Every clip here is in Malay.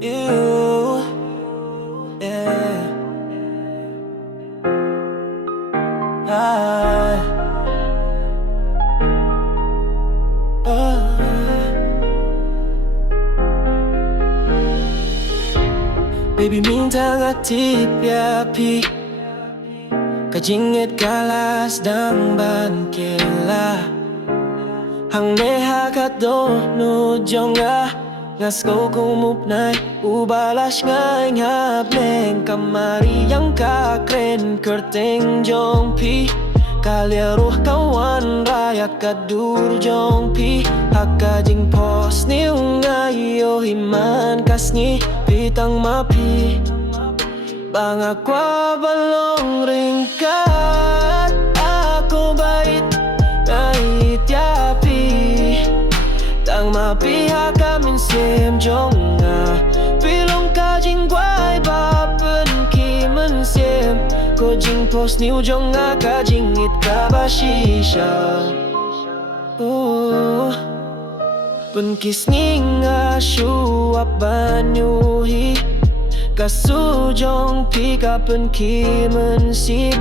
You, yeah. Ah, Baby minta ngati piapi kajinget kalas dang ban kela hang neha kado no jonga ngas ko kumup nai ubalas ngai ngap neng kamari yang kakren kerteng jong pi kalia ruh kawan raya kadur jong pi hakajing pos niung ayo himan kasni pitang mapi bang aqua balong ringkat aku bait ngait yapi tang mapi hakamin sim jonga pilong kajing guai bapen kimen sim ko jing pos niu jonga kajing it kabashisha penkis ninga shuap banyuhi kasujong pika penkimen sip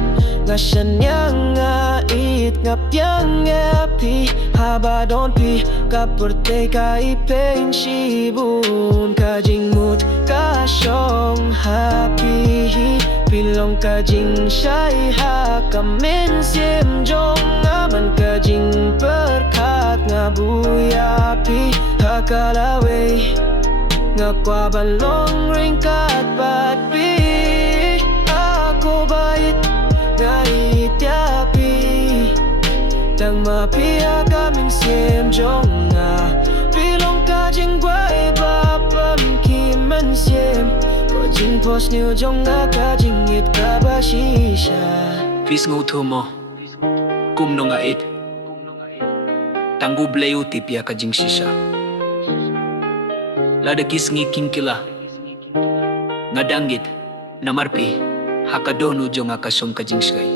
ngasyan yang ngait ngapyang ngapi habadon pi kaperte kai pen shibun kajing mut kasyong happy pilong kajing syai hakamen sim jong aman kajing perkat ngabuyapi hakalawe ngakwa balong ringkat batpi aku bait ngait yapi tang mapi akaming sim jonga pilong kajing guai bapan kimen sim ko jing pos niu jonga kajing it kabashisha Fis ngutu mo kum no ngait tanggu bleu tipia kajing shisha lada kis ngiking kila ngadangit namarpi hakadonu jonga kasong kajing sky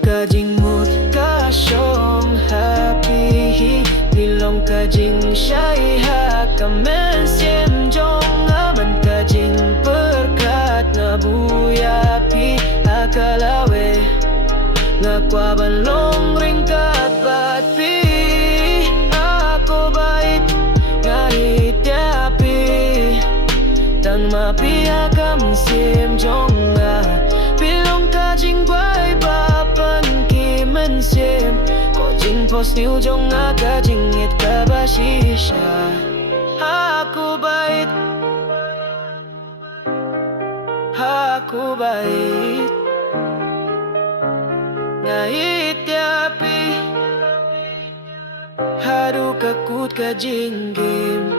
kajing mut kasyong happy bilong kajing syai hakamen sim jong aman kajing perkat ngabuyapi hakalawe ngakwa balong ringkat batpi aku bait ngait yapi tang mapi akam sim jonga pilong kajing guai bapan kimen sim ko jing pos niu jonga kajing it kabashisha aku bait ngait yapi haru kakut kajing game